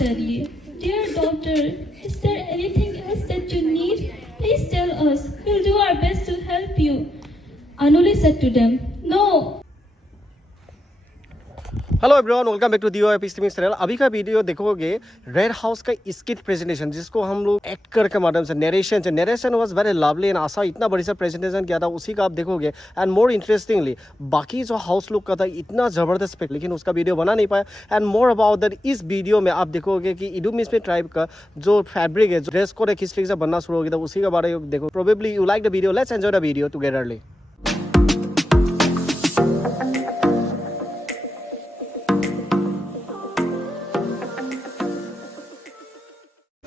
sadly. Dear daughter, is there anything else that you need? Please tell us. We'll do our best to help you. Anuli said to them, No. Hello everyone, welcome back to the IPS channel. अभी का video देखोगे red house का skit presentation, जिसको हम लोग act करके माध्यम से narration was very lovely and Asha इतना बड़ी सा प्रेजेंटेशन किया था, उसी का आप देखोगे। एंड मोर इंटरेस्टिंगली बाकी जो हाउस लुक का था इतना जबरदस्त, लेकिन उसका वीडियो बना नहीं पाया। एंड मोर अबाउट दैट, इस वीडियो में आप देखोगे कि इडू मिश्मी ट्राइब का जो फैब्रिक है, जो ड्रेस कोड है, किस तरीके से बनना शुरू हो गया था, उसी के बारे में देखो। Probably you like the video, let's enjoy the video togetherly.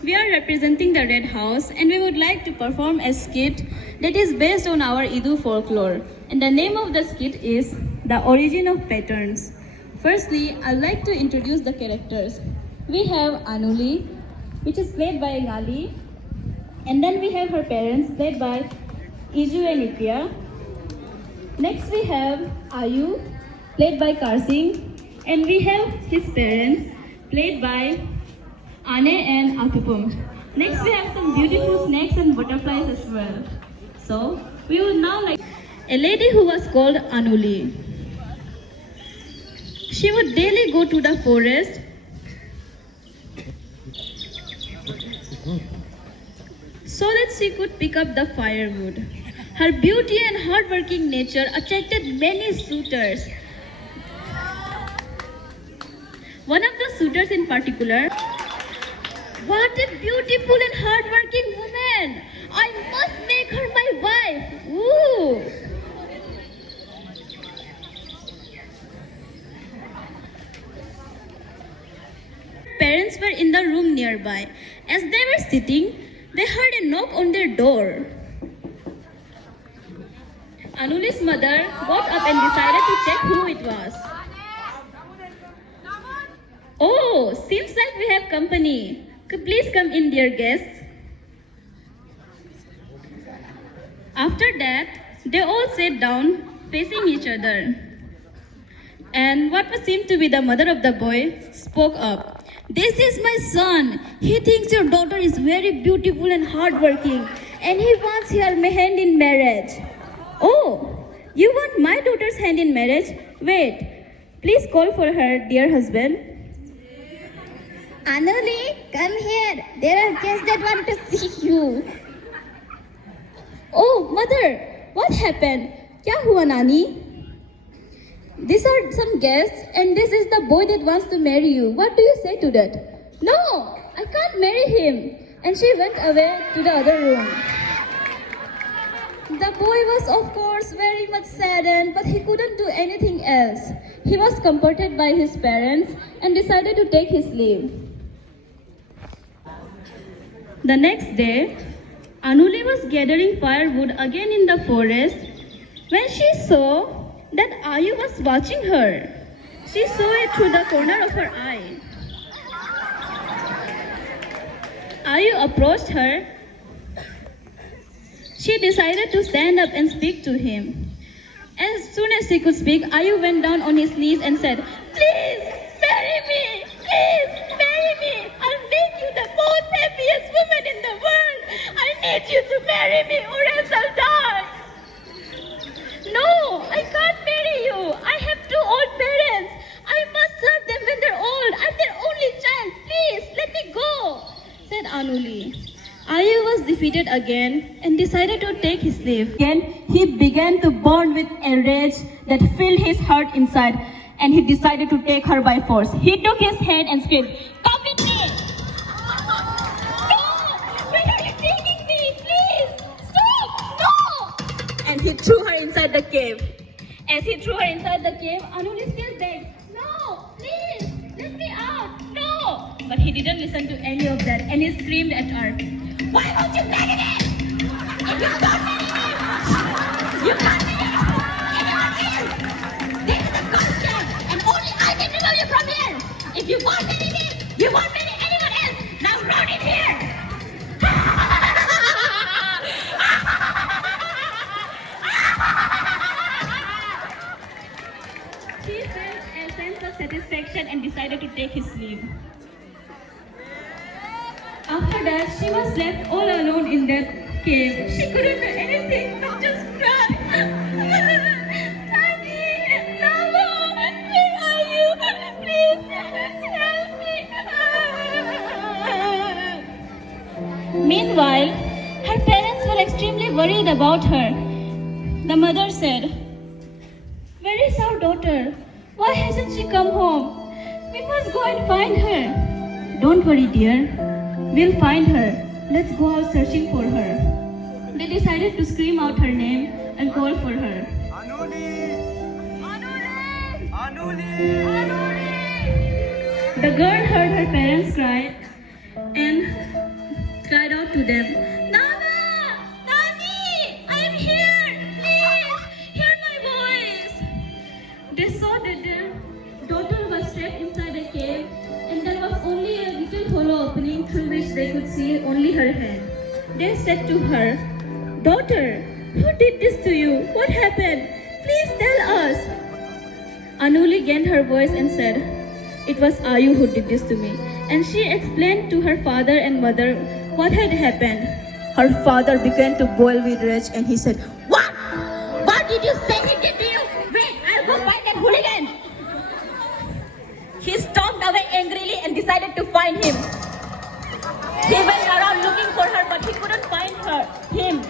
We are representing the Red House and we would like to perform a skit that is based on our Idu folklore. And the name of the skit is The Origin of Patterns. Firstly, I'd like to introduce the characters. We have Anuli, which is played by Ngali. And then we have her parents, played by Iju and Itya. Next we have Ayu, played by Karsing. And we have his parents, played by Ane and Apipum. Next we have some beautiful snakes and butterflies as well. So we would now like a lady who was called Anuli. She would daily go to the forest so that she could pick up the firewood. Her beauty and hard-working nature attracted many suitors. One of the suitors in particular, what a beautiful and hard-working woman! I must make her my wife! Woo! Parents were in the room nearby. As they were sitting, they heard a knock on their door. Anuli's mother got up and decided to check who it was. Oh, seems like we have company. Please come in, dear guests. After that, they all sat down, facing each other. And what was seemed to be the mother of the boy spoke up. This is my son. He thinks your daughter is very beautiful and hardworking, and he wants her hand in marriage. Oh, you want my daughter's hand in marriage? Wait, please call for her, dear husband. Anuli, come here. There are guests that want to see you. Oh, mother, what happened? Kya hua, Nani? These are some guests and this is the boy that wants to marry you. What do you say to that? No, I can't marry him. And she went away to the other room. The boy was of course very much saddened, but he couldn't do anything else. He was comforted by his parents and decided to take his leave. The next day, Anuli was gathering firewood again in the forest when she saw that Ayu was watching her. She saw it through the corner of her eye. Ayu approached her. She decided to stand up and speak to him. As soon as she could speak, Ayu went down on his knees and said, "Please marry me! Please marry me! I'll make you the most happiest woman in the world! I need you to marry me or else I'll die!" "No, I can't marry you. I have two old parents. I must serve them when they're old. I'm their only child. Please, let me go," said Anuli. Ayu was defeated again and decided to take his leave. Again, he began to burn with a rage that filled his heart inside, and he decided to take her by force. He took his hand and screamed, "Come with me!" "No! Where are you taking me? Please! Stop! No!" And he threw her inside the cave. As he threw her inside the cave, Anuli still begged, "No! Please! Let me out! No!" But he didn't listen to any of that, and he screamed at her, "Why won't you marry me? If you don't marry me, you can't marry anyone else! This is a constant, and only I can remove you from here! If you won't marry me, you won't marry anyone else! Now run in here!" He felt a sense of satisfaction and decided to take his leave. After that, she was left all alone in that cave. She couldn't do anything but just cry. Daddy, Nava, where are you? Please help me. Meanwhile, her parents were extremely worried about her. The mother said, "Where is our daughter? Why hasn't she come home? We must go and find her." "Don't worry, dear. We'll find her. Let's go out searching for her." They decided to scream out her name and call for her. Anuli! Anuli! Anuli! Anuli! The girl heard her parents cry and cried out to them, "Nana! Nani! I am here! Please! Hear my voice!" They saw that their daughter was trapped inside a cave and there was only a little hollow opening through which they could see only her head. They said to her, "Daughter, who did this to you? What happened? Please tell us." Anuli gained her voice and said, "It was Ayu who did this to me." And she explained to her father and mother what had happened. Her father began to boil with rage and he said, What? What did you say he did to you? Wait, I'll go find that hooligan. he stormed away angrily and decided to find him. He went around looking for her but he couldn't find him.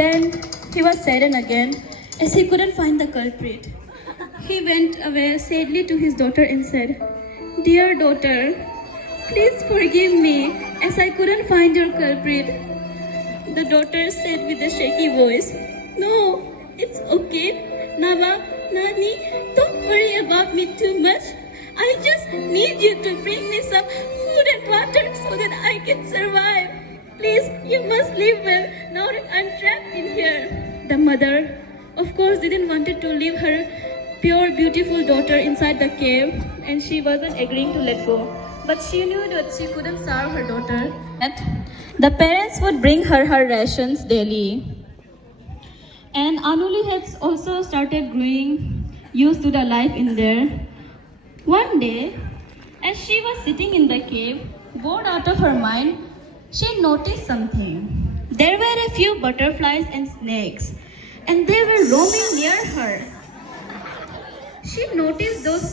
Then he was saddened again as he couldn't find the culprit. He went away sadly to his daughter and said, "Dear daughter, please forgive me as I couldn't find your culprit." The daughter said with a shaky voice, "No, it's okay. Nava, Nani, don't worry about me too much. I just need you to bring me some food and water so that I can survive. Please, you must live well now that I'm trapped in here." The mother, of course, didn't want to leave her pure, beautiful daughter inside the cave, and she wasn't agreeing to let go. But she knew that she couldn't starve her daughter. And the parents would bring her rations daily. And Anuli had also started growing used to the life in there. One day, as she was sitting in the cave, bored out of her mind, she noticed something. There were a few butterflies and snakes, and they were roaming near her. She noticed those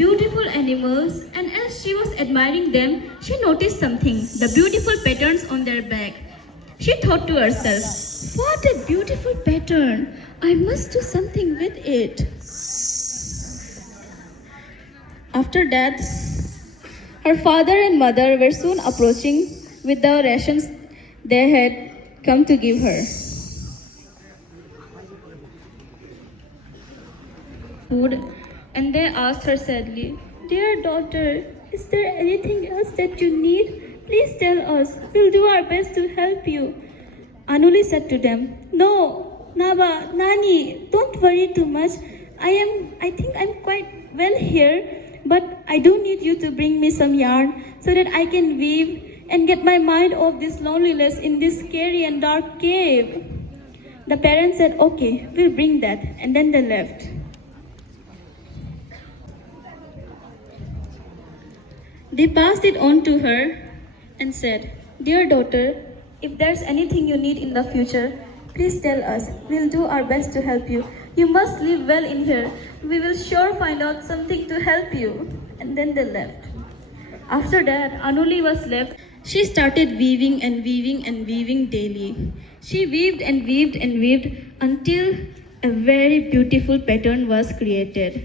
beautiful animals, and as she was admiring them, she noticed something, the beautiful patterns on their back. She thought to herself, "What a beautiful pattern! I must do something with it." After that, her father and mother were soon approaching with the rations they had come to give her. Food, and they asked her sadly, "Dear daughter, is there anything else that you need? Please tell us. We'll do our best to help you." Anuli said to them, "No, Nava, Nani, don't worry too much. I think I'm quite well here, but I do need you to bring me some yarn so that I can weave and get my mind off this loneliness in this scary and dark cave." The parents said, "Okay, we'll bring that," and then they left. They passed it on to her and said, "Dear daughter, if there's anything you need in the future, please tell us. We'll do our best to help you. You must live well in here. We will sure find out something to help you." And then they left. After that, Anuli was left. She started weaving and weaving and weaving daily. She weaved and weaved and weaved until a very beautiful pattern was created.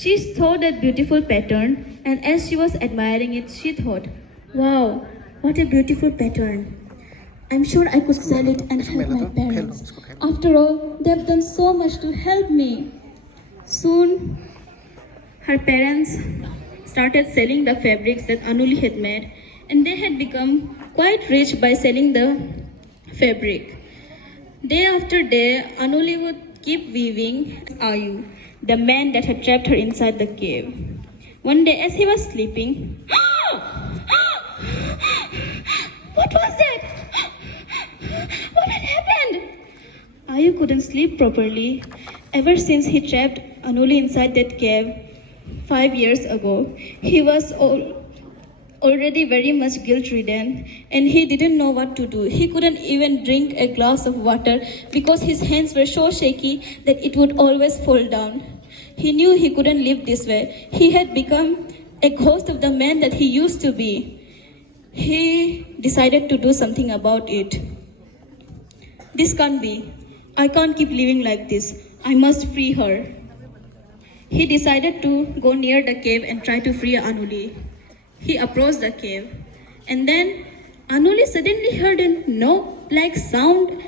She saw that beautiful pattern, and as she was admiring it, she thought, "Wow, what a beautiful pattern. I'm sure I could sell it and help my parents. After all, they've done so much to help me." Soon, her parents started selling the fabrics that Anuli had made, and they had become quite rich by selling the fabric. Day after day, Anuli would keep weaving Ayu, the man that had trapped her inside the cave. One day, as he was sleeping, what was that? What had happened? Ayu couldn't sleep properly ever since he trapped Anuli inside that cave 5 years ago. He was already very much guilt-ridden, and he didn't know what to do. He couldn't even drink a glass of water because his hands were so shaky that it would always fall down. He knew he couldn't live this way. He had become a ghost of the man that he used to be. He decided to do something about it. This can't be. I can't keep living like this. I must free her. He decided to go near the cave and try to free Anuli. He approached the cave, and then Anuli suddenly heard a knock-like sound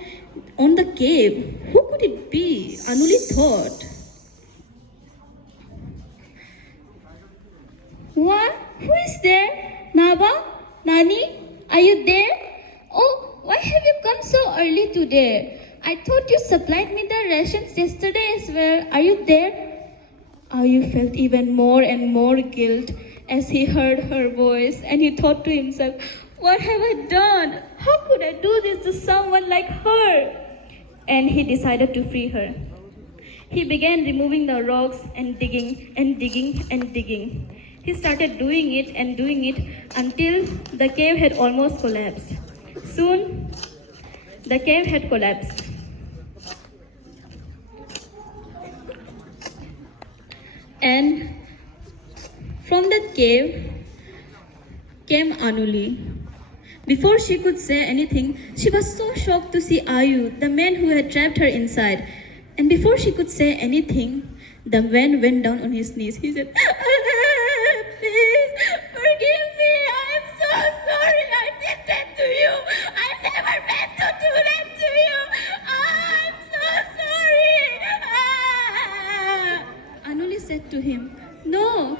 on the cave. Who could it be? Anuli thought. What? Who is there? Naba? Nani? Are you there? Oh, why have you come so early today? I thought you supplied me the rations yesterday as well. Are you there? Ayu felt even more and more guilt as he heard her voice, and he thought to himself, what have I done? How could I do this to someone like her? And he decided to free her. He began removing the rocks and digging and digging and digging. He started doing it until the cave had almost collapsed. Soon, the cave had collapsed. And from that cave came Anuli. Before she could say anything, she was so shocked to see Ayu, the man who had trapped her inside. And before she could say anything, the man went down on his knees. He said, please forgive me. I am so sorry I did that to you. I never meant to do that to you. I'm so sorry. Anuli said to him, no,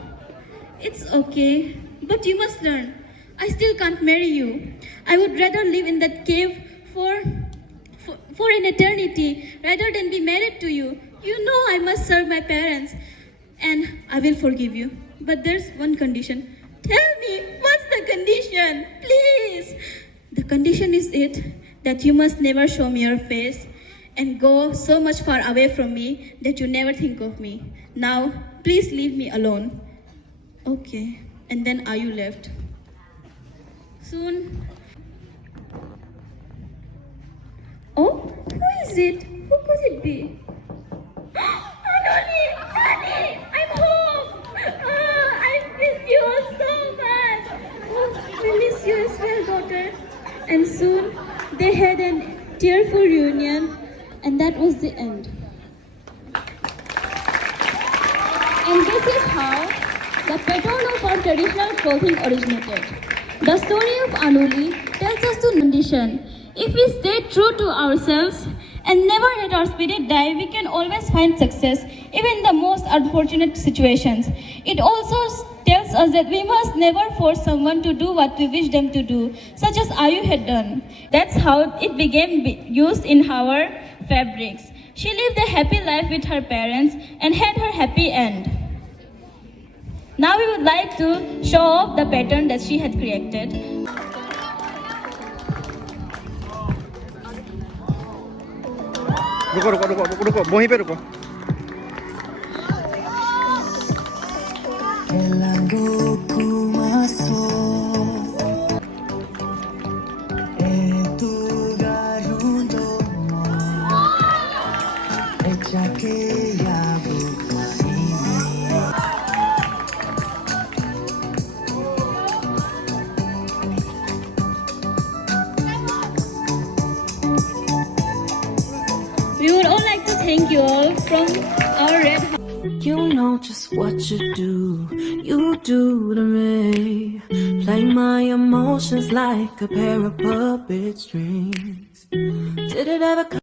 it's okay, but you must learn. I still can't marry you. I would rather live in that cave for an eternity rather than be married to you. You know I must serve my parents, and I will forgive you. But there's one condition. Tell me, what's the condition? Please. The condition is that you must never show me your face and go so much far away from me that you never think of me. Now, please leave me alone. Okay. And then Ayu left. Soon. Oh, who is it? Who could it be? Anoli! Nani! I'm home! I miss you all so much! Oh, I miss you as well, daughter. And soon, they had a tearful reunion, and that was the end. And this is how the pattern of our traditional clothing originated. The story of Anuli tells us to condition. If we stay true to ourselves and never let our spirit die, we can always find success, even in the most unfortunate situations. It also tells us that we must never force someone to do what we wish them to do, such as Ayu had done. That's how it became used in our fabrics. She lived a happy life with her parents and had her happy end. Now we would like to show off the pattern that she had created. रुको वहीं पे रुको We would all like to thank you all from our Red House. You know just what you do to me. Play my emotions like a pair of puppet strings. Did it ever come